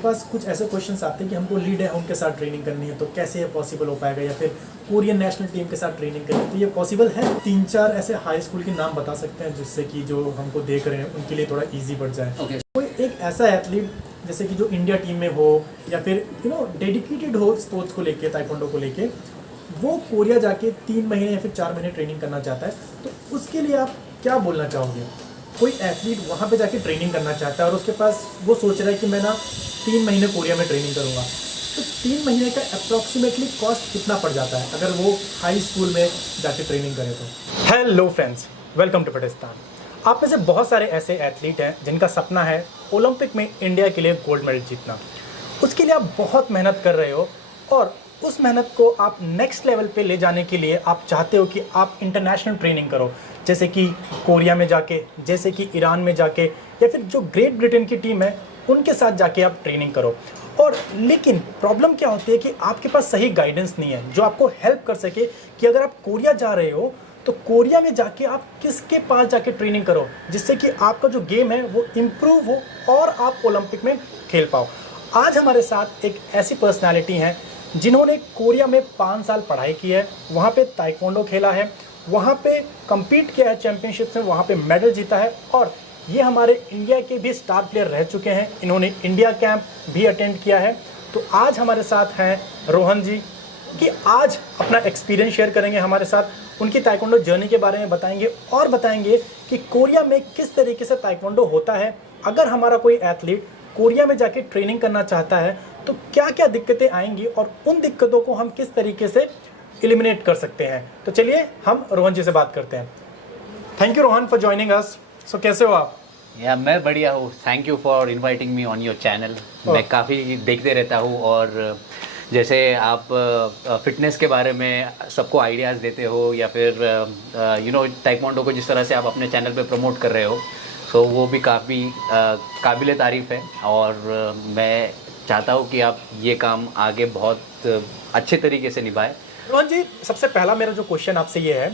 पास कुछ ऐसे क्वेश्चंस आते हैं कि हमको लीड है उनके साथ ट्रेनिंग करनी है, तो कैसे ये पॉसिबल हो पाएगा, या फिर कोरियन नेशनल टीम के साथ ट्रेनिंग करनी है, तो ये पॉसिबल है? 3-4 ऐसे हाई स्कूल के नाम बता सकते हैं जिससे कि जो हमको देख रहे हैं उनके लिए थोड़ा ईजी बढ़ जाए। कोई एक ऐसा एथलीट जैसे कि जो इंडिया टीम में हो या फिर डेडिकेटेड हो स्पोर्ट्स को लेके, ताइक्वांडो को लेके, वो कोरिया जाके 3 महीने या फिर 4 महीने ट्रेनिंग करना चाहता है, तो उसके लिए आप क्या बोलना चाहोगे? कोई एथलीट वहाँ पे जाके ट्रेनिंग करना चाहता है और उसके पास वो सोच रहा है कि मैं ना 3 महीने कोरिया में ट्रेनिंग करूँगा, तो 3 महीने का अप्रॉक्सीमेटली कॉस्ट कितना पड़ जाता है अगर वो हाई स्कूल में जाके ट्रेनिंग करे तो? Hello friends, welcome to Fitistan. आप में से बहुत सारे ऐसे एथलीट हैं जिनका सपना है ओलंपिक में इंडिया के लिए गोल्ड मेडल जीतना। उसके लिए आप बहुत मेहनत कर रहे हो और उस मेहनत को आप नेक्स्ट लेवल पे ले जाने के लिए आप चाहते हो कि आप इंटरनेशनल ट्रेनिंग करो, जैसे कि कोरिया में जाके, जैसे कि ईरान में जाके, या फिर जो ग्रेट ब्रिटेन की टीम है उनके साथ जाके आप ट्रेनिंग करो। और लेकिन प्रॉब्लम क्या होती है कि आपके पास सही गाइडेंस नहीं है जो आपको हेल्प कर सके कि अगर आप कोरिया जा रहे हो तो कोरिया में जाके आप किसके पास जाके ट्रेनिंग करो जिससे कि आपका जो गेम है वो इम्प्रूव हो और आप ओलंपिक में खेल पाओ। आज हमारे साथ एक ऐसी पर्सनालिटी हैं जिन्होंने कोरिया में 5 साल पढ़ाई की है, वहाँ पे ताइक्वांडो खेला है, वहाँ पे कम्पीट किया है चैम्पियनशिप्स में, वहाँ पे मेडल जीता है और ये हमारे इंडिया के भी स्टार प्लेयर रह चुके हैं। इन्होंने इंडिया कैंप भी अटेंड किया है। तो आज हमारे साथ हैं रोहन जी, कि आज अपना एक्सपीरियंस शेयर करेंगे हमारे साथ, उनकी ताइक्वांडो जर्नी के बारे में बताएंगे और बताएंगे कि कोरिया में किस तरीके से ताइक्वांडो होता है। अगर हमारा कोई एथलीट कोरिया में जाके ट्रेनिंग करना चाहता है तो क्या क्या दिक्कतें आएंगी और उन दिक्कतों को हम किस तरीके से एलिमिनेट कर सकते हैं। तो चलिए हम रोहन जी से बात करते हैं। Thank you Rohan for joining us. So कैसे हो आप? या मैं बढ़िया हूँ। Thank you for inviting me on your channel. मैं काफ़ी देखते रहता हूँ और जैसे आप फिटनेस के बारे में सबको आइडियाज़ देते हो या फिर ताइक्वांडो को जिस तरह से आप अपने चैनल पे प्रमोट कर रहे हो, सो वो भी काफ़ी काबिल तारीफ़ है और मैं चाहता हूँ कि आप ये काम आगे बहुत अच्छे तरीके से निभाएं। रोहन जी, सबसे पहला मेरा जो क्वेश्चन आपसे ये है,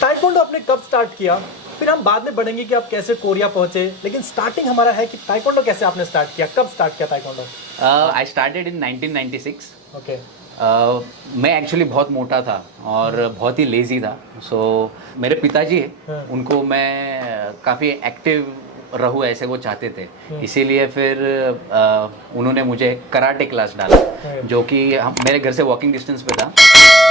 ताइक्वांडो आपने कब स्टार्ट किया? फिर हम बाद में बढ़ेंगे कि आप कैसे कोरिया पहुंचे, लेकिन स्टार्टिंग हमारा है कि ताइक्वांडो कैसे आपने स्टार्ट किया, कब स्टार्ट किया taekwondo? I started in 1996। Okay. मैं एक्चुअली बहुत मोटा था और बहुत ही लेज़ी था। सो मेरे पिताजी हैं, उनको मैं काफ़ी एक्टिव रहूँ ऐसे वो चाहते थे, इसीलिए फिर उन्होंने मुझे कराटे क्लास डाला जो कि मेरे घर से वॉकिंग डिस्टेंस पे था।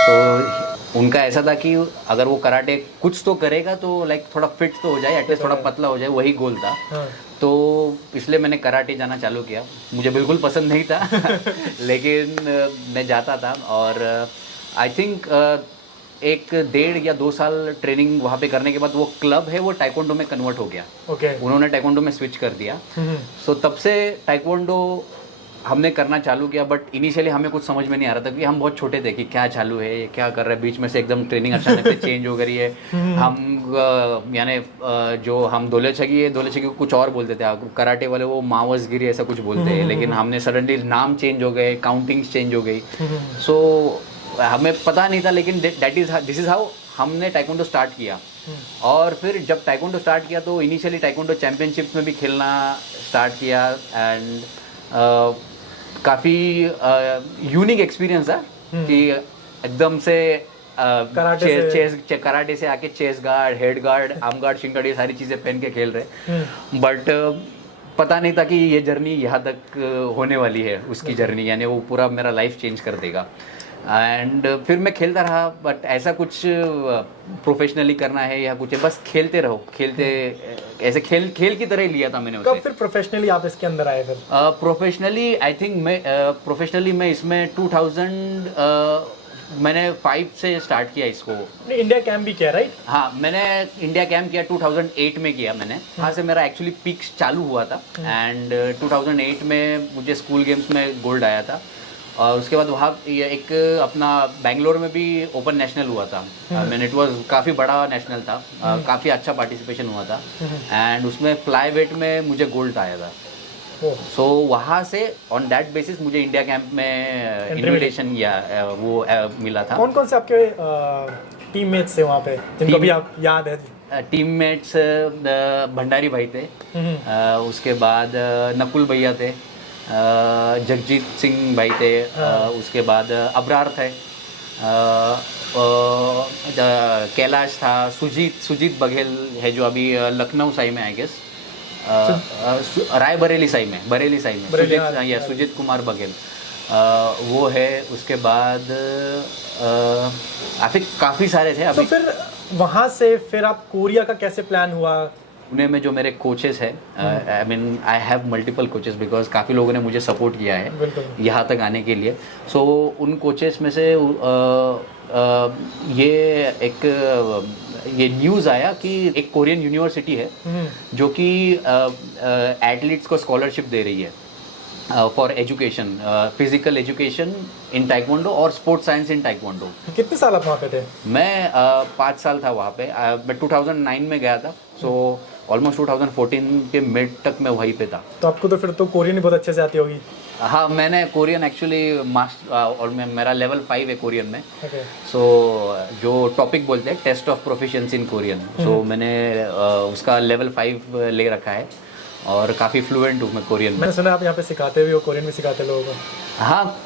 तो उनका ऐसा था कि अगर वो कराटे कुछ तो करेगा तो लाइक थोड़ा फिट तो हो जाए, एटलीस्ट थोड़ा पतला हो जाए, वही गोल था। तो इसलिए मैंने कराटे जाना चालू किया। मुझे बिल्कुल पसंद नहीं था लेकिन मैं जाता था और आई थिंक 1-1.5 या 2 साल ट्रेनिंग वहाँ पे करने के बाद वो क्लब है वो ताइक्वांडो में कन्वर्ट हो गया। उन्होंने ताइक्वांडो में स्विच कर दिया। सो तब से ताइक्वांडो हमने करना चालू किया, बट इनिशियली हमें कुछ समझ में नहीं आ रहा था कि हम बहुत छोटे थे कि क्या चालू है, ये क्या कर रहा है। बीच में से एकदम ट्रेनिंग अचानक से चेंज हो गई है। हम यानी जो हम दोले छगी को कुछ और बोलते थे, कराटे वाले वो मावसगिरी ऐसा कुछ बोलते हैं, लेकिन हमने सडनली नाम चेंज हो गए, काउंटिंग्स चेंज हो गई। सो हमें पता नहीं था, लेकिन दिस इज़ हाउ हमने ताइक्वांडो स्टार्ट किया। और फिर जब ताइक्वांडो स्टार्ट किया तो इनिशियली ताइक्वांडो चैम्पियनशिप्स में भी खेलना स्टार्ट किया एंड काफ़ी यूनिक एक्सपीरियंस है कि एकदम से कराटे से आके chest guard, head guard, arm guard, shin guard, ये सारी चीज़ें पहन के खेल रहे। बट पता नहीं था कि ये जर्नी यहाँ तक होने वाली है, उसकी जर्नी यानी वो पूरा मेरा लाइफ चेंज कर देगा। एंड फिर मैं खेलता रहा, बट ऐसा कुछ प्रोफेशनली करना है या कुछ है, बस खेलते रहो, खेलते ऐसे खेल की तरह ही लिया था मैंने उसे। कब फिर प्रोफेशनली आप इसके अंदर आए फिर? प्रोफेशनली आई थिंक मैं इसमें 2000 मैंने 5 से स्टार्ट किया इसको। इंडिया कैंप भी किया, राइट? हाँ, मैंने इंडिया कैंप किया 2008 में किया मैंने। वहाँ से मेरा एक्चुअली पीक चालू हुआ था एंड 2008 में मुझे स्कूल गेम्स में गोल्ड आया था। और उसके बाद वहाँ एक अपना बेंगलोर में भी ओपन नेशनल हुआ था। मैंने इट वाज काफ़ी बड़ा नेशनल था, काफ़ी अच्छा पार्टिसिपेशन हुआ था एंड उसमें फ्लाई वेट में मुझे गोल्ड आया था। सो वहाँ से ऑन दैट बेसिस मुझे इंडिया कैंप में इनविटेशन वो मिला था। कौन कौन से आपके टीममेट्स थे वहाँ पे जिनको भी आप याद है? टीममेट्स भंडारी भाई थे, उसके बाद नकुल भैया थे, जगजीत सिंह भाई थे, उसके बाद अबरार थे, कैलाश था, सुजीत बघेल है जो अभी लखनऊ साई में आई गेस, रायबरेली साई में, सुजीत कुमार बघेल वो है। उसके बाद काफ़ी सारे थे अभी। तो फिर वहाँ से फिर आप कोरिया का कैसे प्लान हुआ? पुणे में जो मेरे कोचेस हैं, I mean I have multiple coaches because काफ़ी लोगों ने मुझे सपोर्ट किया है यहाँ तक आने के लिए। सो उन कोचेस में से ये न्यूज़ आया कि एक कोरियन यूनिवर्सिटी है जो कि एथलीट्स को स्कॉलरशिप दे रही है for education, physical education in taekwondo और स्पोर्ट्स साइंस इन टाइक्वांडो। कितने साल आप वहाँ पे थे? मैं 5 साल था वहाँ पे। मैं 2009 में गया था, सो ऑलमोस्ट 2014 के मिड तक मैं वहीं पे था। तो आपको तो फिर तो कोरियन ही बहुत अच्छे से आती होगी। हाँ, मैंने कोरियन एक्चुअली मास्टर, और मेरा लेवल 5 है कोरियन में। सो जो टॉपिक बोलते हैं test of proficiency in Korean, so मैंने उसका लेवल 5 ले रखा है और काफ़ी फ्लुएंट हूँ मैं कोरियन में। मैंने सुना आप यहाँ पे सिखाते भी हो, कोरियन में सिखाते लोगों को? हाँ,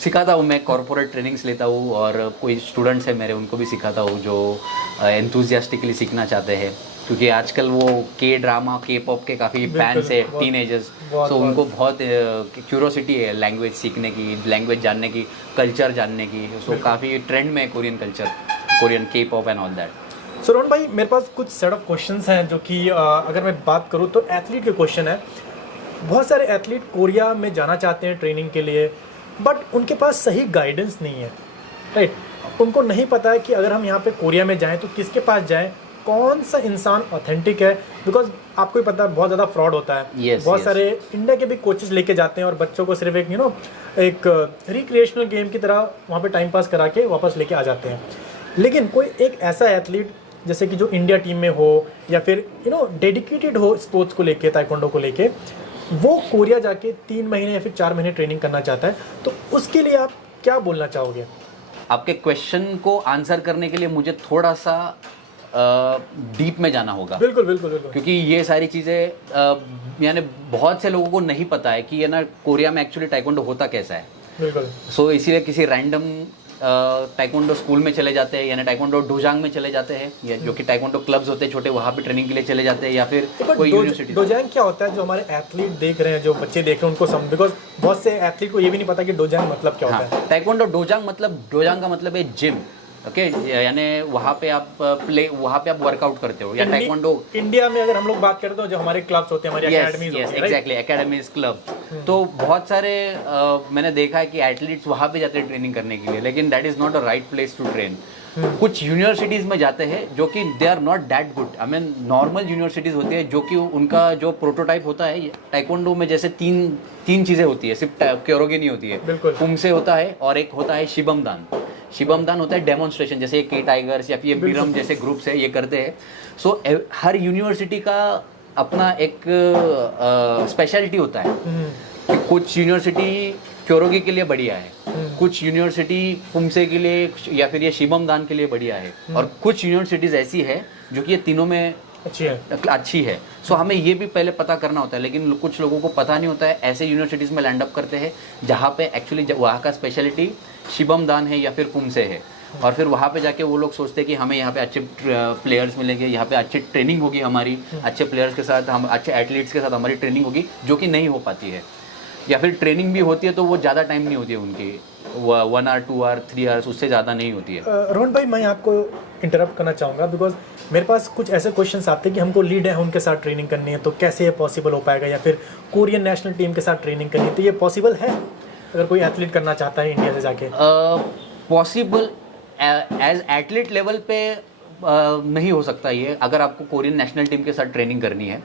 सिखाता हूँ मैं, कॉर्पोरेट ट्रेनिंग्स लेता हूँ और कोई स्टूडेंट्स हैं मेरे उनको भी सिखाता हूँ जो एंथुजियास्टिकली सीखना चाहते हैं, क्योंकि आजकल वो के ड्रामा, के पॉप के काफ़ी फैंस है, टीनेजर्स, तो उनको बहुत क्यूरोसिटी है लैंग्वेज सीखने की, लैंग्वेज जानने की, कल्चर जानने की। सो काफ़ी ट्रेंड में है कोरियन कल्चर, कोरियन के पॉप एंड ऑल दैट। सो रोहन भाई, मेरे पास कुछ सेट ऑफ क्वेश्चंस हैं जो कि अगर मैं बात करूँ तो एथलीट के क्वेश्चन है। बहुत सारे एथलीट कोरिया में जाना चाहते हैं ट्रेनिंग के लिए, बट उनके पास सही गाइडेंस नहीं है, राइट? उनको नहीं पता है कि अगर हम यहाँ पे कोरिया में जाएं तो किसके पास जाएं, कौन सा इंसान ऑथेंटिक है, बिकॉज आपको ही पता है बहुत ज़्यादा फ्रॉड होता है। बहुत सारे इंडिया के भी कोचेस लेके जाते हैं और बच्चों को सिर्फ एक रिक्रिएशनल गेम की तरह वहाँ पे टाइम पास करा के वापस लेके आ जाते हैं। लेकिन कोई एक ऐसा एथलीट जैसे कि जो इंडिया टीम में हो या फिर डेडिकेटेड हो स्पोर्ट्स को लेके, ताइक्वांडो को लेके, वो कोरिया जाके 3 महीने या फिर 4 महीने ट्रेनिंग करना चाहता है, तो उसके लिए आप क्या बोलना चाहोगे? आपके क्वेश्चन को आंसर करने के लिए मुझे थोड़ा सा डीप में जाना होगा। बिल्कुल, क्योंकि ये सारी चीज़ें यानी बहुत से लोगों को नहीं पता है कि कोरिया में एक्चुअली टाइक्वांडो होता कैसा है। बिल्कुल। सो इसीलिए किसी रैंडम टाइक्वांडो स्कूल में चले जाते हैं, यानी टाइक्वांडो डोजांग में चले जाते हैं, या जो कि टाइक्वांडो क्लब्स होते हैं छोटे, वहाँ पे ट्रेनिंग के लिए चले जाते हैं, या फिर कोई यूनिवर्सिटी। डोजांग क्या होता है, जो हमारे एथलीट देख रहे हैं, जो बच्चे देख रहे हैं, उनको समझ, बिकॉज बहुत से एथलीट को ये भी नहीं पता कि डोजांग मतलब क्या होता है। टाइक्वांडो डोजांग का मतलब है जिम, ओके, यानी वहाँ पे आप वर्कआउट करते हो, या टाइक्वांडो। इंडिया में अगर हम लोग बात करें तो जो हमारे क्लब्स होते हैं, हमारी एकेडमीज होती है, एग्जैक्टली, एकेडमीज, क्लब, तो बहुत सारे मैंने देखा है कि एथलीट्स वहाँ पे जाते हैं ट्रेनिंग करने के लिए, लेकिन that is not a right place to train. कुछ यूनिवर्सिटीज़ में जाते हैं जो कि they are not that good, I mean normal universities होती है जो कि उनका जो प्रोटोटाइप होता है टाइक्वांडो में, जैसे तीन चीज़ें होती है, सिर्फ क्योरोगी नहीं होती है, पुमसे होता है और एक होता है शिबमदान होता है डेमोन्स्ट्रेशन, जैसे के टाइगर्स या फिर बिरम जैसे ग्रुप्स है, ये करते हैं। सो हर यूनिवर्सिटी का अपना एक स्पेशलिटी होता है कि कुछ यूनिवर्सिटी क्योरोगी के लिए बढ़िया है, कुछ यूनिवर्सिटी पुमसे के लिए या फिर ये शिबमदान के लिए बढ़िया है, और कुछ यूनिवर्सिटीज़ ऐसी है जो कि ये तीनों में अच्छी है। सो हमें ये भी पहले पता करना होता है, लेकिन कुछ लोगों को पता नहीं होता है, ऐसे यूनिवर्सिटीज़ में लैंड अप करते हैं जहाँ पे एक्चुअली वहाँ का स्पेशलिटी शिबमदान है या फिर पुमसे है, और फिर वहाँ पे जाके वो लोग सोचते हैं कि हमें यहाँ पे अच्छे प्लेयर्स मिलेंगे, यहाँ पे अच्छी ट्रेनिंग होगी हमारी, अच्छे प्लेयर्स के साथ, हम अच्छे एथलीट्स के साथ हमारी ट्रेनिंग होगी, जो कि नहीं हो पाती है, या फिर ट्रेनिंग भी होती है तो वो ज़्यादा टाइम नहीं होती है उनकी, 1 आवर 2 आवर 3 आवर्स, उससे ज़्यादा नहीं होती है। रोहन भाई, मैं आपको इंटरप्ट करना चाहूँगा, बिकॉज मेरे पास कुछ ऐसे क्वेश्चंस आते हैं कि हमको लीड है उनके साथ ट्रेनिंग करनी है, तो कैसे ये पॉसिबल हो पाएगा, या फिर कोरियन नेशनल टीम के साथ ट्रेनिंग करनी है, तो ये पॉसिबल है अगर कोई एथलीट करना चाहता है इंडिया से जाके? पॉसिबल एज एथलीट लेवल पे नहीं हो सकता ये, अगर आपको कोरियन नेशनल टीम के साथ ट्रेनिंग करनी है,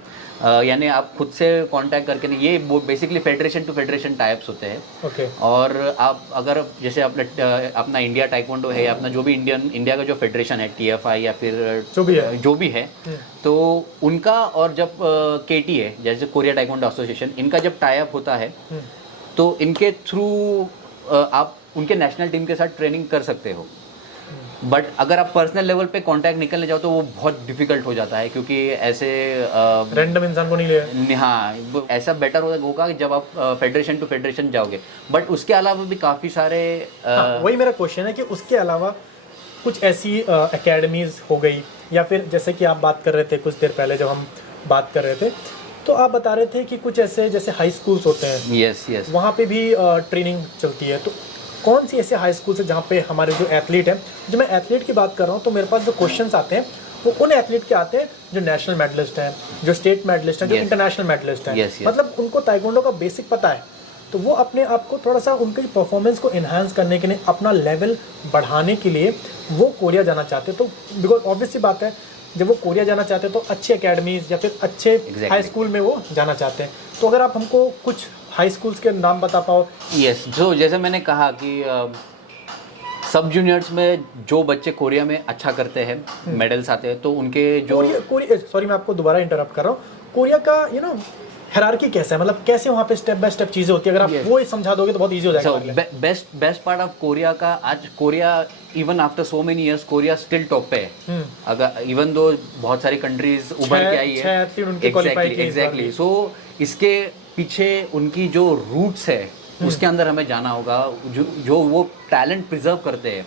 यानी आप खुद से कांटेक्ट करके नहीं, ये basically federation to federation types होते हैं। ओके। और आप अगर जैसे अपना इंडिया टाइक्वांडो है, या अपना जो भी इंडिया का जो फेडरेशन है, TFI या फिर जो भी है, तो उनका, और जब KT है, जैसे कोरिया टाइक्वांडो एसोसिएशन, इनका जब टाई अप होता है तो इनके थ्रू आप उनके नेशनल टीम के साथ ट्रेनिंग कर सकते हो। बट अगर आप पर्सनल लेवल पे कांटेक्ट निकलने जाओ तो वो बहुत डिफिकल्ट हो जाता है, क्योंकि ऐसे रैंडम इंसान को नहीं ले। हाँ, ऐसा बेटर होगा कि जब आप फेडरेशन टू फेडरेशन जाओगे। बट उसके अलावा भी काफ़ी सारे वही मेरा क्वेश्चन है कि उसके अलावा कुछ ऐसी एकेडमीज हो गई, या फिर जैसे कि आप बात कर रहे थे कुछ देर पहले जब हम बात कर रहे थे, तो आप बता रहे थे कि कुछ ऐसे जैसे हाई स्कूल्स होते हैं, यस यस, वहाँ पे भी ट्रेनिंग चलती है। तो कौन सी ऐसे हाई स्कूल्स है जहाँ पे हमारे जो एथलीट हैं, जो मैं एथलीट की बात कर रहा हूँ, तो मेरे पास जो क्वेश्चंस आते हैं वो उन एथलीट के आते हैं जो नेशनल मेडलिस्ट हैं, जो स्टेट मेडलिस्ट हैं, जो इंटरनेशनल मेडलिस्ट हैं। मतलब उनको ताइक्वांडो का बेसिक पता है, तो वो अपने आप को थोड़ा सा उनकी परफॉर्मेंस को इन्हांस करने के लिए, अपना लेवल बढ़ाने के लिए वो कोरिया जाना चाहते हैं। तो बिकॉज ऑब्वियस सी बात है, जब वो कोरिया जाना चाहते हैं तो अच्छे एकेडमीज या फिर अच्छे हाई स्कूल में वो जाना चाहते हैं। तो अगर आप हमको कुछ हाई स्कूल्स के नाम बता पाओ। यस, जो जैसे मैंने कहा कि सब जूनियर्स में जो बच्चे कोरिया में अच्छा करते हैं, मेडल्स आते हैं, तो उनके जो सॉरी मैं आपको दोबारा इंटरप्ट कर रहा हूँ, कोरिया का हायरार्की कैसा है, मतलब कैसे वहाँ पे स्टेप बाय स्टेप चीजें होती है, अगर आप वो समझा दोगे तो बहुत इजी हो जाएगा। बेस्ट पार्ट ऑफ कोरिया का, आज Korea even after so many years Korea still top पे है। अगर इवन दो बहुत सारी कंट्रीज उभर के आई है, एग्जैक्टली। सो इसके पीछे उनकी जो रूट्स है उसके अंदर हमें जाना होगा। जो वो टैलेंट प्रिजर्व करते हैं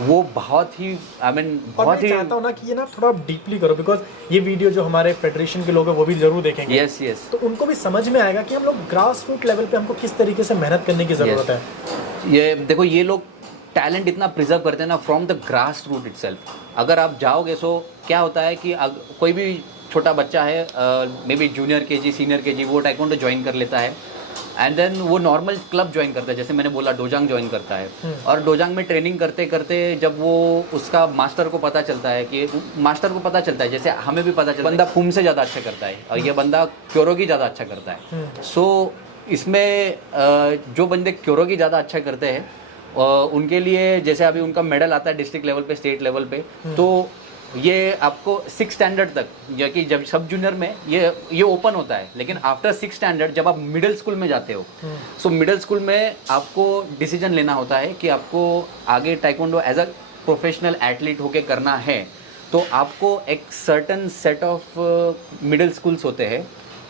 वो बहुत ही बहुत ही चाहता हूँ ना कि ये ना थोड़ा डीपली करो, बिकॉज ये वीडियो जो हमारे फेडरेशन के लोग हैं वो भी जरूर देखेंगे। यस यस, तो उनको भी समझ में आएगा कि हम लोग ग्रास रूट लेवल पे हमको किस तरीके से मेहनत करने की जरूरत है। ये देखो, ये लोग टैलेंट इतना प्रिजर्व करते हैं ना from the grass root itself. अगर आप जाओगे सो क्या होता है कि कोई भी छोटा बच्चा है, may be junior KG senior KG, वो टाइक्वांडो ज्वाइन कर लेता है एंड देन वो नॉर्मल क्लब ज्वाइन करता है, जैसे मैंने बोला डोजांग ज्वाइन करता है। और डोजांग में ट्रेनिंग करते करते जब वो उसका मास्टर को पता चलता है कि जैसे हमें भी पता चलता है बंदा पुम से ज़्यादा अच्छा करता है और ये बंदा क्योरोगी ज़्यादा अच्छा करता है। सो इसमें जो बंदे क्योरोगी ज़्यादा अच्छा करते हैं उनके लिए, जैसे अभी उनका मेडल आता है डिस्ट्रिक्ट लेवल पे, स्टेट लेवल पे, तो ये आपको 6 स्टैंडर्ड तक, या कि जब सब जूनियर में ये ओपन होता है, लेकिन आफ्टर 6 स्टैंडर्ड जब आप मिडिल स्कूल में जाते हो, सो मिडिल स्कूल में आपको डिसीजन लेना होता है कि आपको आगे taekwondo as a professional athlete होके करना है। तो आपको एक certain set of middle schools होते हैं,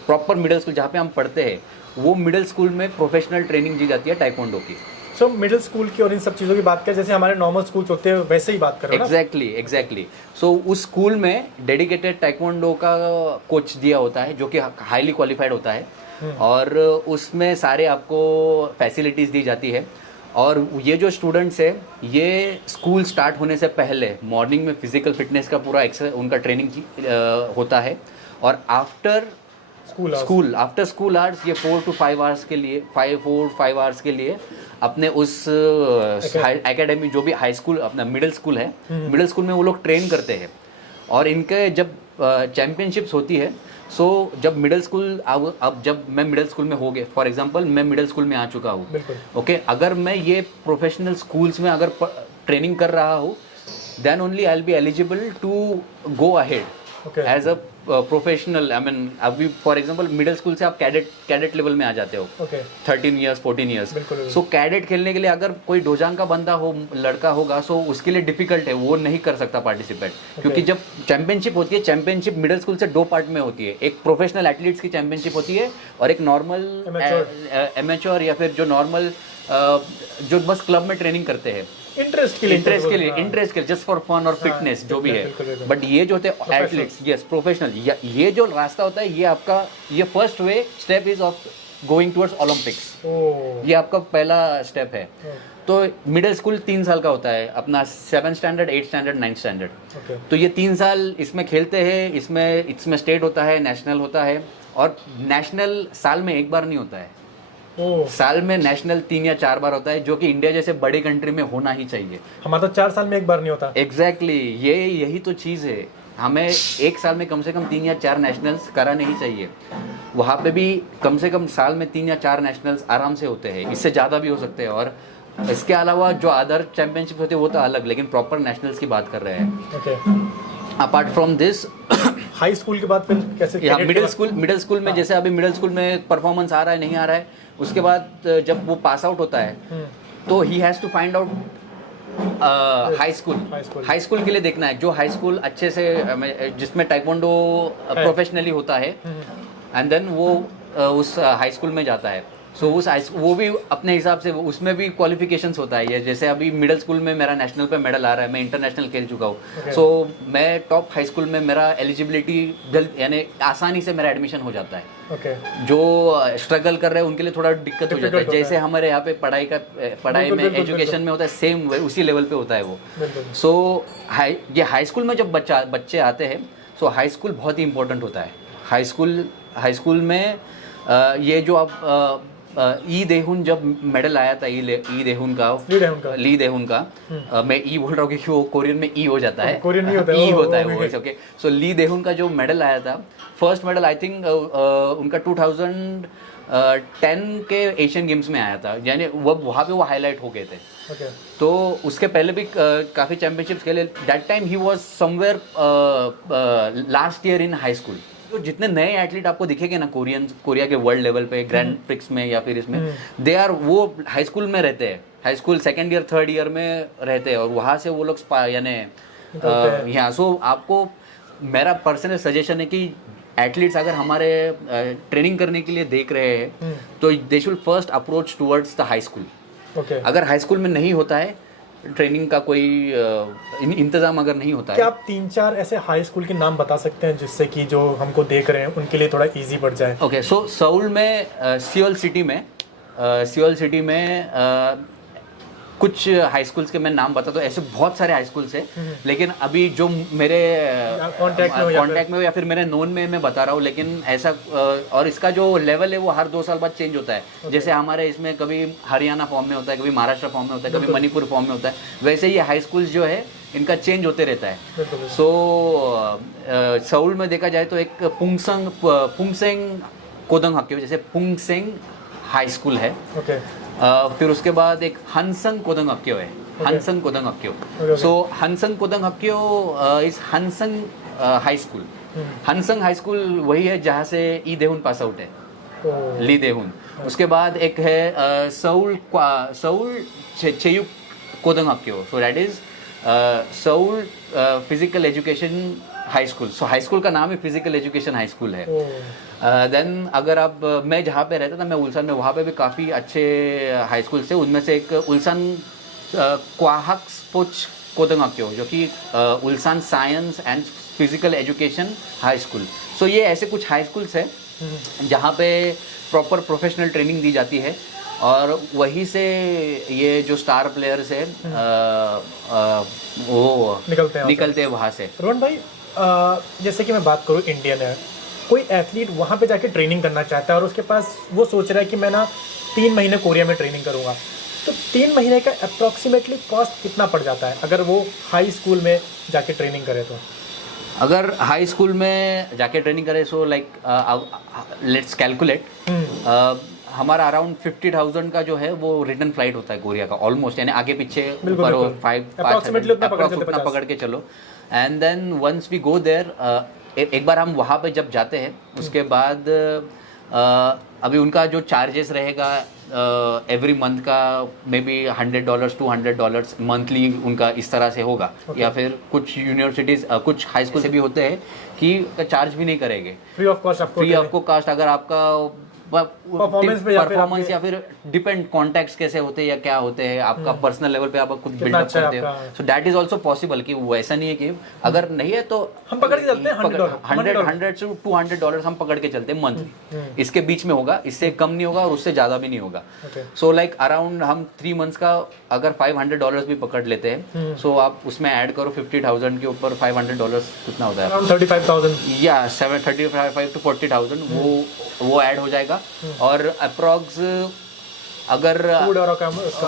प्रॉपर मिडिल स्कूल जहाँ पे हम पढ़ते हैं, वो मिडिल स्कूल में प्रोफेशनल ट्रेनिंग दी जाती है टाइक्वांडो की। सो मिडिल स्कूल की और इन सब चीज़ों की बात करें, जैसे हमारे नॉर्मल स्कूल्स होते हैं वैसे ही बात करें। एग्जैक्टली। सो उस स्कूल में डेडिकेटेड टाइक्वांडो का कोच दिया होता है जो कि हाईली क्वालिफाइड होता है और उसमें सारे आपको फैसिलिटीज़ दी जाती है। और ये जो स्टूडेंट्स है, ये स्कूल स्टार्ट होने से पहले मॉर्निंग में फिजिकल फिटनेस का पूरा उनका ट्रेनिंग होता है, और आफ्टर स्कूल आवर्स ये 4 to 5 आवर्स के लिए 4-5 आवर्स के लिए अपने उस एकेडमी, जो भी हाई स्कूल अपना मिडिल स्कूल है, मिडिल स्कूल में वो लोग ट्रेन करते हैं। और इनके जब चैम्पियनशिप्स होती है, सो जब मिडिल स्कूल, अब जब मैं मिडिल स्कूल में हो गए, फॉर एग्जांपल मैं मिडिल स्कूल में आ चुका हूँ, ओके, अगर मैं ये प्रोफेशनल स्कूल्स में अगर ट्रेनिंग कर रहा हूँ, then only I will be eligible to go ahead as a professional. अभी फॉर एग्जांपल मिडिल स्कूल से आप कैडेट लेवल में आ जाते हो, 13 ईयर्स 14 ईयर्स। सो कैडेट खेलने के लिए अगर कोई डोजांग का बंदा हो, लड़का होगा, सो उसके लिए डिफिकल्ट है, वो नहीं कर सकता पार्टिसिपेट। क्योंकि जब चैंपियनशिप होती है, चैंपियनशिप मिडिल स्कूल से 2 पार्ट में होती है, एक प्रोफेशनल एथलीट्स की चैंपियनशिप होती है और एक नॉर्मल एमेच्योर या फिर जो नॉर्मल जो बस क्लब में ट्रेनिंग करते हैं इंटरेस्ट के लिए जस्ट फॉर फन और फिटनेस जो भी है। बट ये जो होते हैं एथलीट्स, यस प्रोफेशनल, ये जो रास्ता होता है, ये आपका ये first way step is of going towards Olympics. ये आपका पहला स्टेप है। तो मिडिल स्कूल 3 साल का होता है, अपना 7 स्टैंडर्ड 8 स्टैंडर्ड 9 स्टैंडर्ड। तो ये 3 साल इसमें खेलते हैं, इसमें स्टेट होता है, नेशनल होता है, और नेशनल साल में एक बार नहीं होता है, साल में नेशनल 3 या 4 बार होता है, जो कि इंडिया जैसे बड़ी कंट्री में होना ही चाहिए। हमारा तो 4 साल में एक बार नहीं होता। एग्जैक्टली, यही तो चीज़ है, हमें एक साल में कम से कम 3 या 4 नेशनल्स कराने ही चाहिए। वहाँ पे भी कम से कम साल में 3 या 4 नेशनल्स आराम से होते हैं, इससे ज़्यादा भी हो सकते हैं। और इसके अलावा जो अदर चैंपियनशिप होते हैं वो तो अलग, लेकिन प्रॉपर नेशनल्स की बात कर रहे हैं। Apart from this, high school के बाद फिर कैसे मिडिल स्कूल में, जैसे अभी मिडिल स्कूल में परफॉर्मेंस आ रहा है नहीं आ रहा है, उसके बाद जब वो पास आउट होता है तो ही has to find out high school के लिए देखना है, जो हाई स्कूल अच्छे से जिसमें टाइकोंडो प्रोफेशनली होता है, एंड देन वो उस हाई स्कूल में जाता है। सो वो भी अपने हिसाब से उसमें भी क्वालिफिकेशंस होता है। ये जैसे अभी मिडिल स्कूल में मेरा नेशनल पे मेडल आ रहा है, मैं इंटरनेशनल खेल चुका हूँ। सो मैं टॉप हाई स्कूल में मेरा एलिजिबिलिटी जल्द यानी आसानी से मेरा एडमिशन हो जाता है। जो स्ट्रगल कर रहे हैं उनके लिए थोड़ा दिक्कत हो जाता है। जैसे हमारे यहाँ पे पढ़ाई में एजुकेशन में होता है, सेम उसी लेवल पे होता है वो। सो ये हाई स्कूल में जब बच्चे आते हैं, सो हाई स्कूल बहुत ही इंपॉर्टेंट होता है। हाई स्कूल में ये जो आप ई देहुन जब मेडल आया था, ली देहुन का मैं ई बोल रहा हूँ क्योंकि वो कोरियन में ई हो जाता है, कोरियन में होता है, ई होता है वो। ओके, सो ली देहुन का जो मेडल आया था, फर्स्ट मेडल आई थिंक उनका 2010 के एशियन गेम्स में आया था, यानी वहाँ पे वो हाईलाइट हो गए थे। तो उसके पहले भी काफ़ी चैंपियनशिप्स खेले। That time he was somewhere last year in high school. तो जितने नए एथलीट आपको दिखेंगे ना कोरिया के वर्ल्ड लेवल पे ग्रैंड प्रिक्स में या फिर इसमें, दे आर वो हाई स्कूल में रहते हैं, high school second year third year में रहते हैं, और वहाँ से वो लोग यानी यहाँ। सो आपको मेरा पर्सनल सजेशन है कि एथलीट्स अगर हमारे ट्रेनिंग करने के लिए देख रहे हैं तो they should first approach towards the high school. अगर हाई स्कूल में नहीं होता है ट्रेनिंग का कोई इंतजाम अगर नहीं होता है, क्या आप 3-4 ऐसे हाई स्कूल के नाम बता सकते हैं जिससे कि जो हमको देख रहे हैं उनके लिए थोड़ा इजी पड़ जाए? ओके, सो सऊल में सियोल सिटी में कुछ हाई स्कूल्स के मैं नाम बताता हूँ। ऐसे बहुत सारे हाई स्कूल्स हैं, लेकिन अभी जो मेरे कॉन्टैक्ट में हो या फिर मेरे नोन में मैं बता रहा हूँ, लेकिन ऐसा और इसका जो लेवल है वो हर 2 साल बाद चेंज होता है। जैसे हमारे इसमें कभी हरियाणा फॉर्म में होता है, कभी महाराष्ट्र फॉर्म में होता है, कभी मणिपुर फॉर्म में होता है, वैसे ये हाई स्कूल्स जो है इनका चेंज होते रहता है। सो सऊल में देखा जाए तो एक पुंगसेंग कोदंग हक्यो, जैसे पुंगसेंग हाई स्कूल है। फिर उसके बाद एक हनसंग कोदंग हक्यो है, Hansung Godeung Hakgyo. So Hansung Godeung Hakgyo is Hansung high school. Hansung high school वही है जहाँ से ई देहुन पास आउट है, ली देहुन। उसके बाद एक है Seoul Cheyuk Godeung Hakgyo. So that is Seoul physical education high school. So high school का नाम ही फिजिकल एजुकेशन हाई स्कूल है। देन अगर आप मैं जहाँ पे रहता था, मैं उल्सान में, वहाँ पे भी काफ़ी अच्छे हाई स्कूल थे। उनमें से एक उल्सान क्वाहक स्पोच कोदंग हक्यो, जो कि Ulsan science and physical education high school. So ये ऐसे कुछ हाई स्कूल्स हैं जहाँ पे प्रॉपर प्रोफेशनल ट्रेनिंग दी जाती है, और वहीं से ये जो स्टार प्लेयर्स है वो निकलते हैं वहाँ से। रोहन भाई, जैसे कि मैं बात करूँ, इंडियन है, कोई एथलीट वहाँ पे जाके ट्रेनिंग करना चाहता है और उसके पास वो सोच रहा है कि मैं ना 3 महीने कोरिया में ट्रेनिंग करूँगा, तो 3 महीने का अप्रॉक्सीमेटली कॉस्ट कितना पड़ जाता है अगर वो हाई स्कूल में जाके ट्रेनिंग करे? तो अगर हाई स्कूल में जाके ट्रेनिंग करे, सो लाइक लेट्स कैलकुलेट, हमारा अराउंड 50,000 का जो है वो रिटर्न फ्लाइट होता है कोरिया का, ऑलमोस्ट, यानी आगे पीछे ऊपर 5 उतना पकड़ के चलो। And then once we go there, एक बार हम वहाँ पे जब जाते हैं, उसके बाद अभी उनका जो चार्जेस रहेगा एवरी मंथ का, मे बी $100 $200 मंथली उनका इस तरह से होगा। या फिर कुछ यूनिवर्सिटीज़, कुछ हाई स्कूल से भी होते हैं कि चार्ज भी नहीं करेंगे, फ्री ऑफ कॉस्ट। अगर आपका परफॉर्मेंस या फिर डिपेंड कॉन्टैक्ट्स कैसे होते हैं या क्या होते हैं, आपका पर्सनल लेवल पे आप खुद बिल्डअप करते हो। सो दैट इज ऑल्सो पॉसिबल कि वो ऐसा नहीं है कि अगर नहीं है तो हम पकड़ के चलते हैं, $100 से $200 हम पकड़ के चलते हैं मंथ। इसके बीच में होगा, इससे कम नहीं होगा और उससे ज़्यादा भी नहीं होगा। सो लाइक अराउंड हम 3 मंथ्स का अगर $500 भी पकड़ लेते हैं, सो आप उसमें ऐड करो 50,000 के ऊपर $500 कितना होता है? 35,000 या 35 to 40,000 वो ऐड हो जाएगा। और अप्रॉक्स अगर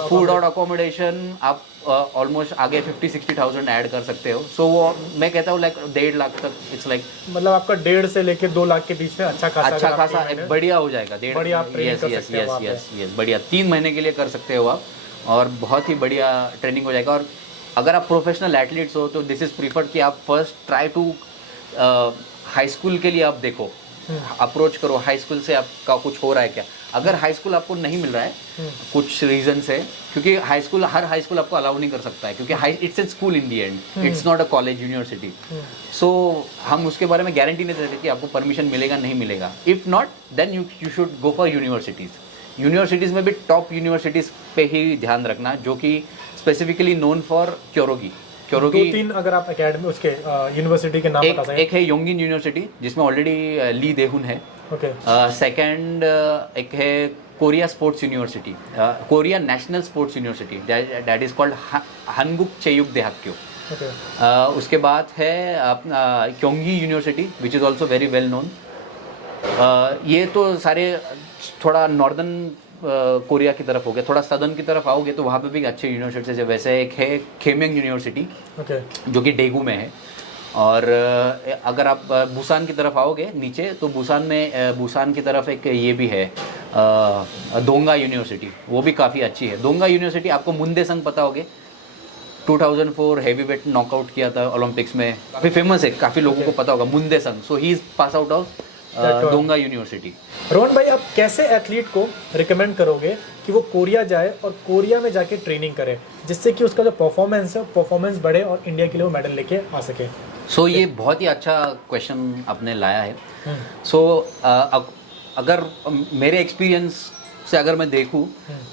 फूड और अकोमोडेशन आप ऑलमोस्ट आगे 50-60,000 ऐड कर सकते हो। सो वो मैं कहता हूँ लाइक 1.5 लाख तक, इट्स लाइक मतलब आपका 1.5 से लेके 2 लाख के बीच में अच्छा खासा बढ़िया हो जाएगा। बढ़िया 3 महीने के लिए कर सकते हो आप, और बहुत ही बढ़िया ट्रेनिंग हो जाएगा। और अगर आप प्रोफेशनल एथलीट्स हो तो दिस इज़ प्रीफर्ड कि आप first try to high school के लिए आप देखो, अप्रोच करो हाई स्कूल से आपका कुछ हो रहा है क्या। अगर हाई स्कूल आपको नहीं मिल रहा है कुछ रीजन से, क्योंकि हर हाई स्कूल आपको अलाउ नहीं कर सकता है, क्योंकि it's a school in the end, it's not a college university. So हम उसके बारे में गारंटी नहीं देते कि आपको परमिशन मिलेगा नहीं मिलेगा। If not then you should go for universities. Universities में भी टॉप यूनिवर्सिटीज़ पे ही ध्यान रखना, जो कि स्पेसिफिकली नोन फॉर क्योरोगी। दो तीन अगर आप एकेडमी उसके यूनिवर्सिटी के नाम बता सकें। एक है योंगिन यूनिवर्सिटी जिसमें ऑलरेडी ली देहुन है। ओके। सेकंड एक है Korea sports university, Korea national sports university, that is called Hanguk Cheyuk Daehakgyo. Okay. उसके बाद है अपना Kyung Hee university which is also very well known. ये तो सारे थोड़ा नॉर्दर्न कोरिया की तरफ हो गया। थोड़ा सदर्न की तरफ आओगे तो वहाँ पे भी अच्छे यूनिवर्सिटीज है। वैसे एक है खेम्यंग यूनिवर्सिटी जो कि डेगू में है। और अगर आप बुसान की तरफ आओगे नीचे तो बुसान की तरफ एक ये भी है दोंगा यूनिवर्सिटी, वो भी काफ़ी अच्छी है। दोंगा यूनिवर्सिटी आपको मुंदे संग पता होगे, 2004 हैवी वेट नॉकआउट किया था ओलंपिक्स में, काफ़ी फेमस है, काफ़ी लोगों को पता होगा Moon Dae sung. So he is pass out of Donga university. Rohan भाई, आप कैसे एथलीट को रिकमेंड करोगे कि वो कोरिया जाए और कोरिया में जाके ट्रेनिंग करे, जिससे कि उसका जो परफॉर्मेंस है परफॉर्मेंस बढ़े और इंडिया के लिए वो मेडल लेके आ सके? सो ये बहुत ही अच्छा क्वेश्चन आपने लाया है। सो अगर मेरे एक्सपीरियंस से अगर मैं देखूँ,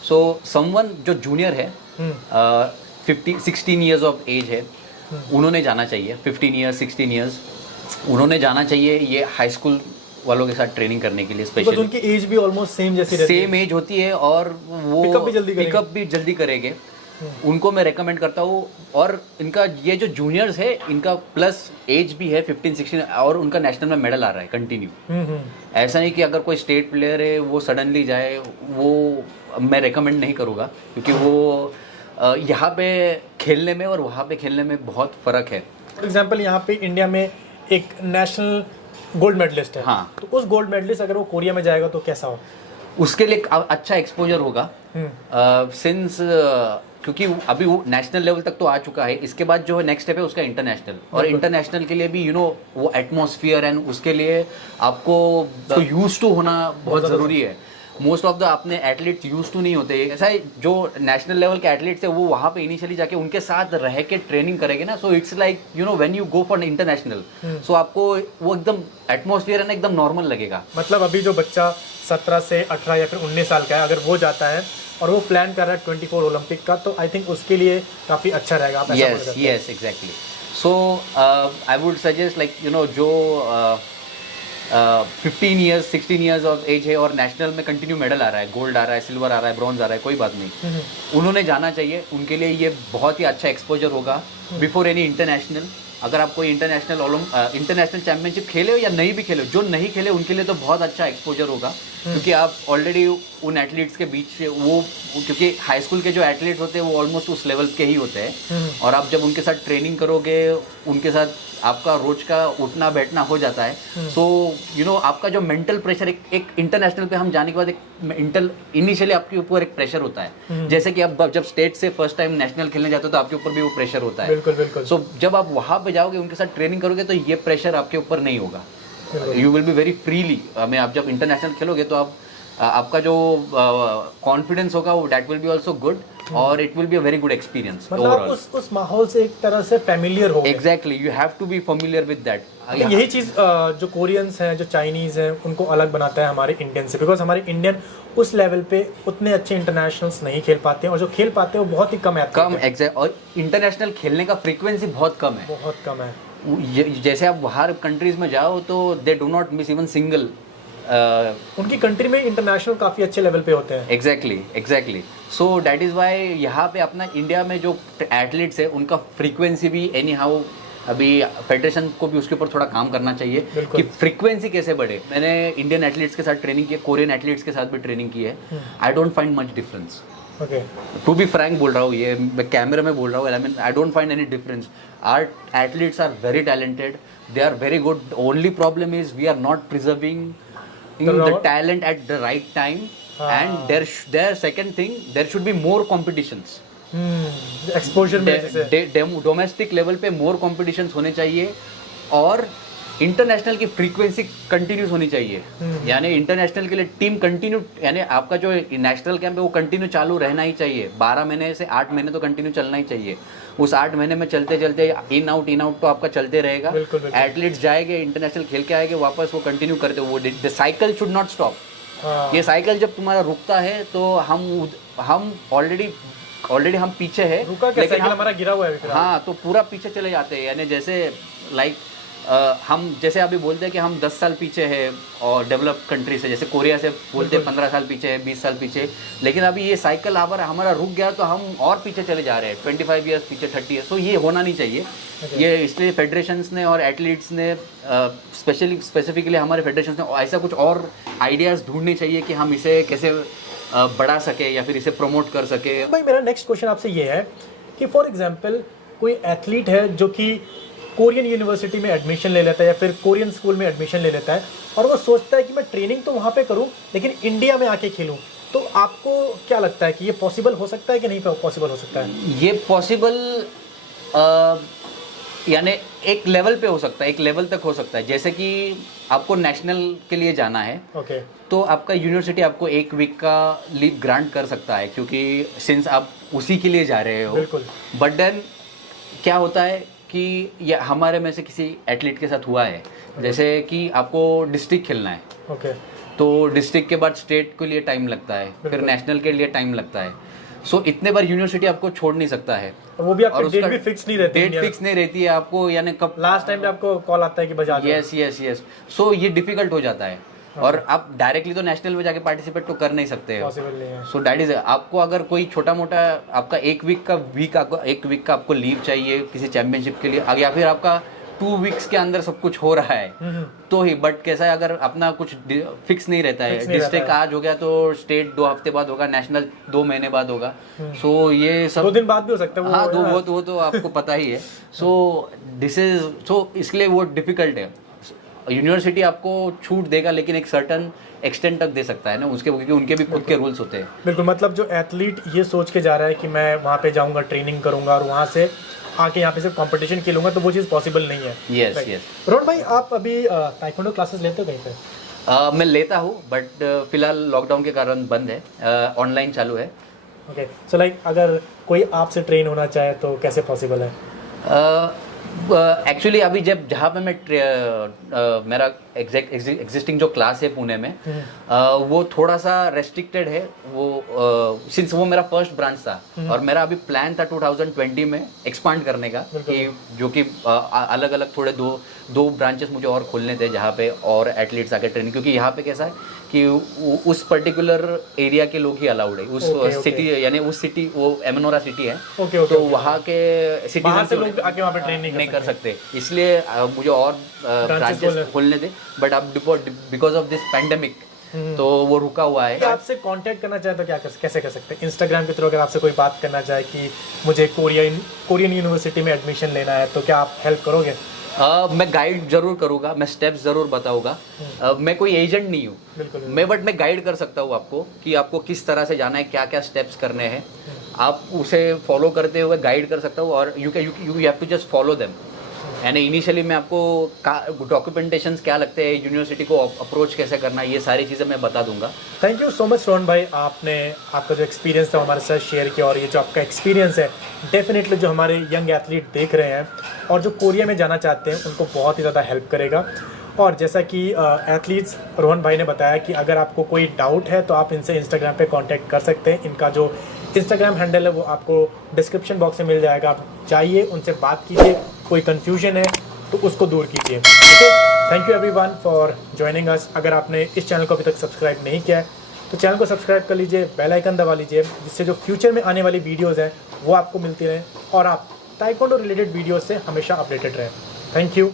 सो समवन जो जूनियर है 16 ईयर्स ऑफ एज है, उन्होंने जाना चाहिए। 15 ईयर्स 16 ईयर्स उन्होंने जाना चाहिए ये हाई स्कूल वालों के साथ ट्रेनिंग करने के लिए। स्पेशली उनकी एज भी ऑलमोस्ट सेम जैसी रहती है, सेम एज होती है और वो पिकअप भी जल्दी करेंगे। उनको मैं रेकमेंड करता हूँ। और इनका ये जो जूनियर्स है इनका प्लस एज भी है 15-16 और उनका नेशनल में मेडल आ रहा है कंटिन्यू। ऐसा नहीं कि अगर कोई स्टेट प्लेयर है वो सडनली जाए, वो मैं रेकमेंड नहीं करूँगा, क्योंकि वो यहाँ पे खेलने में और वहाँ पे खेलने में बहुत फ़र्क है। फॉर एग्जाम्पल यहाँ पे इंडिया में एक नेशनल गोल्ड मेडलिस्ट है, हाँ, तो उस गोल्ड मेडलिस्ट अगर वो कोरिया में जाएगा तो कैसा हो? उसके लिए अच्छा एक्सपोजर होगा। सिंस क्योंकि अभी वो नेशनल लेवल तक तो आ चुका है, इसके बाद जो नेक्स्ट स्टेप है उसका इंटरनेशनल। और इंटरनेशनल के लिए भी वो एटमॉस्फेयर एंड उसके लिए आपको यूज टू होना बहुत ज़रूरी है। मोस्ट ऑफ द अपने एथलीट्स यूज टू नहीं होते। ऐसा है जो नेशनल लेवल के एथलीट्स है वो वहाँ पे इनिशियली जाके उनके साथ रह के ट्रेनिंग करेंगे ना। So it's like when you go for international, so आपको वो एकदम एटमॉस्फेयर है ना एकदम नॉर्मल लगेगा। मतलब अभी जो बच्चा 17 से 18 या फिर 19 साल का है, अगर वो जाता है और वो प्लान कर रहा है 24 ओलंपिक का, तो आई थिंक उसके लिए काफ़ी अच्छा रहेगा। Yes exactly. So I would suggest like जो 15 ईयर्स 16 ईयर्स ऑफ एज है और नेशनल में कंटिन्यू मेडल आ रहा है, गोल्ड आ रहा है, सिल्वर आ रहा है, ब्रॉन्ज आ रहा है, कोई बात नहीं, उन्होंने जाना चाहिए। उनके लिए ये बहुत ही अच्छा एक्सपोजर होगा बिफोर एनी इंटरनेशनल। अगर आप कोई इंटरनेशनल चैंपियनशिप खेले हो या नहीं भी खेले हो, जो नहीं खेले उनके लिए तो बहुत अच्छा एक्सपोजर होगा, क्योंकि आप ऑलरेडी उन एथलीट्स के बीच से क्योंकि हाई स्कूल के जो एथलीट्स होते हैं वो ऑलमोस्ट उस लेवल के ही होते हैं। और आप जब उनके साथ ट्रेनिंग करोगे, उनके साथ आपका रोज का उठना बैठना हो जाता है। सो आपका जो मेंटल प्रेशर एक इंटरनेशनल पे हम जाने के बाद एक इनिशियली आपके ऊपर एक प्रेशर होता है। जैसे कि आप जब स्टेट से फर्स्ट टाइम नेशनल खेलने जाते हो तो आपके ऊपर भी वो प्रेशर होता है। बिल्कुल बिल्कुल। सो जब आप वहाँ पे जाओगे उनके साथ ट्रेनिंग करोगे तो ये प्रेशर आपके ऊपर नहीं होगा। You will be very freely. आप जब इंटरनेशनल खेलोगे तो आपका जो कॉन्फिडेंस होगा वो that will be also good और it will be a very good experience. मतलब उस माहौल से एक तरह से फैमिलियर हो। Exactly, you have to be familiar with that. यही चीज़ जो कोरियंस हैं, जो चाइनीज हैं, उनको अलग बनाता है हमारे इंडियन से, बिकॉज हमारे इंडियन उस लेवल पे उतने अच्छे इंटरनेशनल्स नहीं खेल पाते हैं, और जो खेल पाते हैं वो बहुत ही कम एग्जैक्ट। और इंटरनेशनल खेलने का फ्रीक्वेंसी बहुत कम है। जैसे आप बाहर कंट्रीज में जाओ तो they do not miss even single. उनकी कंट्री में इंटरनेशनल काफ़ी अच्छे लेवल पे होते हैं। Exactly. So that is why यहाँ पे अपना इंडिया में जो एथलीट्स है उनका फ्रीक्वेंसी भी एनी हाउ अभी फेडरेशन को भी उसके ऊपर थोड़ा काम करना चाहिए कि फ्रीक्वेंसी कैसे बढ़े। मैंने इंडियन एथलीट्स के साथ ट्रेनिंग की है, कोरियन एथलीट्स के साथ भी ट्रेनिंग की है। I don't find much difference. To be frank बोल रहा हूँ, ये मैं कैमरा में बोल रहा हूँ। I don't find any difference. Our athletes are very talented, they are very good. Only problem is we are not preserving the talent at the right time. And their second thing, there should be more competitions. Exposure में domestic level पे मोर competitions होने चाहिए। और international की frequency continuous होनी चाहिए, यानी international के लिए टीम कंटिन्यू, यानी आपका जो नेशनल कैंप है वो कंटिन्यू चालू रहना ही चाहिए। 12 महीने से 8 महीने तो कंटिन्यू चलना ही चाहिए। उस 8 महीने में चलते चलते इन आउट तो आपका चलते रहेगा। एथलीट्स जाएंगे, इंटरनेशनल खेल के आएंगे, वापस वो कंटिन्यू करते, वो the cycle should not stop. ये साइकिल जब तुम्हारा रुकता है तो हम ऑलरेडी हम पीछे है, लेकिन हमारा गिरा हुआ है। हाँ, तो पूरा पीछे चले जाते हैं। यानी जैसे लाइक हम जैसे अभी बोलते हैं कि हम 10 साल पीछे है और डेवलप कंट्री से, जैसे कोरिया से बोलते हैं 15 साल पीछे है, 20 साल पीछे, लेकिन अभी ये साइकिल हमारा रुक गया तो हम और पीछे चले जा रहे हैं, 25 ईयर्स पीछे, 30 ईयर्स। तो ये होना नहीं चाहिए। ये इसलिए फेडरेशंस ने और एथलीट्स ने स्पेसिफिकली हमारे फेडरेशंस ने ऐसा कुछ और आइडियाज़ ढूंढने चाहिए कि हम इसे कैसे बढ़ा सके या फिर इसे प्रमोट कर सके। भाई मेरा नेक्स्ट क्वेश्चन आपसे ये है कि फॉर एग्जांपल कोई एथलीट है जो कि कोरियन यूनिवर्सिटी में एडमिशन ले लेता है या फिर कोरियन स्कूल में एडमिशन ले लेता है और वो सोचता है कि मैं ट्रेनिंग तो वहाँ पे करूँ लेकिन इंडिया में आके खेलूँ, तो आपको क्या लगता है कि ये पॉसिबल हो सकता है कि नहीं पॉसिबल हो सकता है? ये पॉसिबल यानी एक लेवल पे हो सकता है, एक लेवल तक हो सकता है। जैसे कि आपको नेशनल के लिए जाना है, तो आपका यूनिवर्सिटी आपको 1 वीक का लीव ग्रांट कर सकता है, क्योंकि सिंस आप उसी के लिए जा रहे हो। बट देन क्या होता है कि ये हमारे में से किसी एथलीट के साथ हुआ है, जैसे कि आपको डिस्ट्रिक्ट खेलना है, तो डिस्ट्रिक्ट के बाद स्टेट के लिए टाइम लगता है, फिर नेशनल के लिए टाइम लगता है। सो इतने बार यूनिवर्सिटी आपको छोड़ नहीं सकता है, और वो भी आपकी डेट भी फिक्स नहीं रहती, डेट फिक्स नहीं रहती है आपको, यानी कब लास्ट टाइम पे आपको कॉल आता है कि बजा जाओ। यस। सो ये डिफिकल्ट हो जाता है, और आप डायरेक्टली तो नेशनल में जाके पार्टिसिपेट तो कर नहीं सकते हो। सो दैट इज, आपको अगर कोई छोटा मोटा आपका एक वीक का आपको लीव चाहिए किसी चैंपियनशिप के लिए, या फिर आपका 2 वीक्स के अंदर सब कुछ हो रहा है तो ही। बट कैसा है, अगर अपना कुछ फिक्स नहीं रहता है, डिस्ट्रिक्ट आज हो गया तो स्टेट 2 हफ्ते बाद होगा, नेशनल 2 महीने बाद होगा। सो ये सब 2 दिन बाद भी हो सकता है। हाँ, वो तो आपको पता ही है। सो इसलिए वो डिफिकल्ट है। यूनिवर्सिटी आपको छूट देगा लेकिन एक सर्टन एक्सटेंट तक दे सकता है ना उसके, क्योंकि उनके भी खुद के रूल्स होते हैं। बिल्कुल, मतलब जो एथलीट ये सोच के जा रहा है कि मैं वहाँ पे जाऊँगा, ट्रेनिंग करूँगा और वहाँ से आके यहाँ पे सिर्फ कंपटीशन खेलूंगा, तो वो चीज़ पॉसिबल नहीं है। यस। रोहन भाई, आप अभी ताइक्वांडो क्लासेस लेते हो कहीं पे? मैं लेता हूँ, बट फिलहाल लॉकडाउन के कारण बंद है, ऑनलाइन चालू है। ओके, सो लाइक अगर कोई आपसे ट्रेन होना चाहे तो कैसे पॉसिबल है? एक्चुअली अभी जहाँ पे मैं मेरा एग्जिस्टिंग जो क्लास है पुणे में, वो थोड़ा सा रेस्ट्रिक्टेड है। वो सिंस वो मेरा फर्स्ट ब्रांच था और मेरा अभी प्लान था 2020 में एक्सपांड करने का, कि जो कि अलग अलग थोड़े दो ब्रांचेस मुझे और खोलने थे जहाँ पे और एथलीट्स आके ट्रेनिंग, क्योंकि यहाँ पे कैसा है कि उस पर्टिकुलर एरिया के लोग ही अलाउड है, उस सिटी यानी उस सिटी, वो एमनोरा सिटी है, तो वहाँ के सिटीजन से लोग आके वहाँ पे ट्रेनिंग नहीं कर सकते, इसलिए मुझे और ब्रांचेस खोलने थे। बट अब बिकॉज ऑफ दिस पैंडेमिक तो वो रुका हुआ है। आपसे कांटेक्ट करना चाहे तो कैसे कर सकते हैं? इंस्टाग्राम के थ्रू अगर आपसे कोई बात करना चाहे कि मुझे कोरियन यूनिवर्सिटी में एडमिशन लेना है, तो क्या आप हेल्प करोगे? मैं गाइड जरूर करूँगा, मैं स्टेप्स जरूर बताऊँगा। मैं कोई एजेंट नहीं हूँ, बट मैं गाइड कर सकता हूँ आपको कि आपको किस तरह से जाना है, क्या क्या स्टेप्स करने हैं, आप उसे फॉलो करते हुए गाइड कर सकता हूँ। और you have to just follow them. यानी इनिशियली मैं आपको डॉक्यूमेंटेशंस क्या लगते हैं, यूनिवर्सिटी को अप्रोच कैसे करना है, ये सारी चीज़ें मैं बता दूंगा। Thank you so much Rohan भाई, आपने आपका जो एक्सपीरियंस था हमारे साथ शेयर किया, और ये जो आपका एक्सपीरियंस है डेफिनेटली जो हमारे यंग एथलीट देख रहे हैं और जो कोरिया में जाना चाहते हैं उनको बहुत ही ज़्यादा हेल्प करेगा। और जैसा कि एथलीट्स रोहन भाई ने बताया कि अगर आपको कोई डाउट है तो आप इनसे इंस्टाग्राम पे कांटेक्ट कर सकते हैं। इनका जो इंस्टाग्राम हैंडल है वो आपको डिस्क्रिप्शन बॉक्स में मिल जाएगा, आप जाइए उनसे बात कीजिए, कोई कन्फ्यूजन है तो उसको दूर कीजिए। Okay, thank you everyone for joining अस। अगर आपने इस चैनल को अभी तक सब्सक्राइब नहीं किया है तो चैनल को सब्सक्राइब कर लीजिए, बेल आइकन दबा लीजिए, जिससे जो फ्यूचर में आने वाली वीडियोज़ हैं वो आपको मिलती रहें और आप ताइक्वांडो रिलेटेड वीडियोज़ से हमेशा अपडेटेड रहें। Thank you.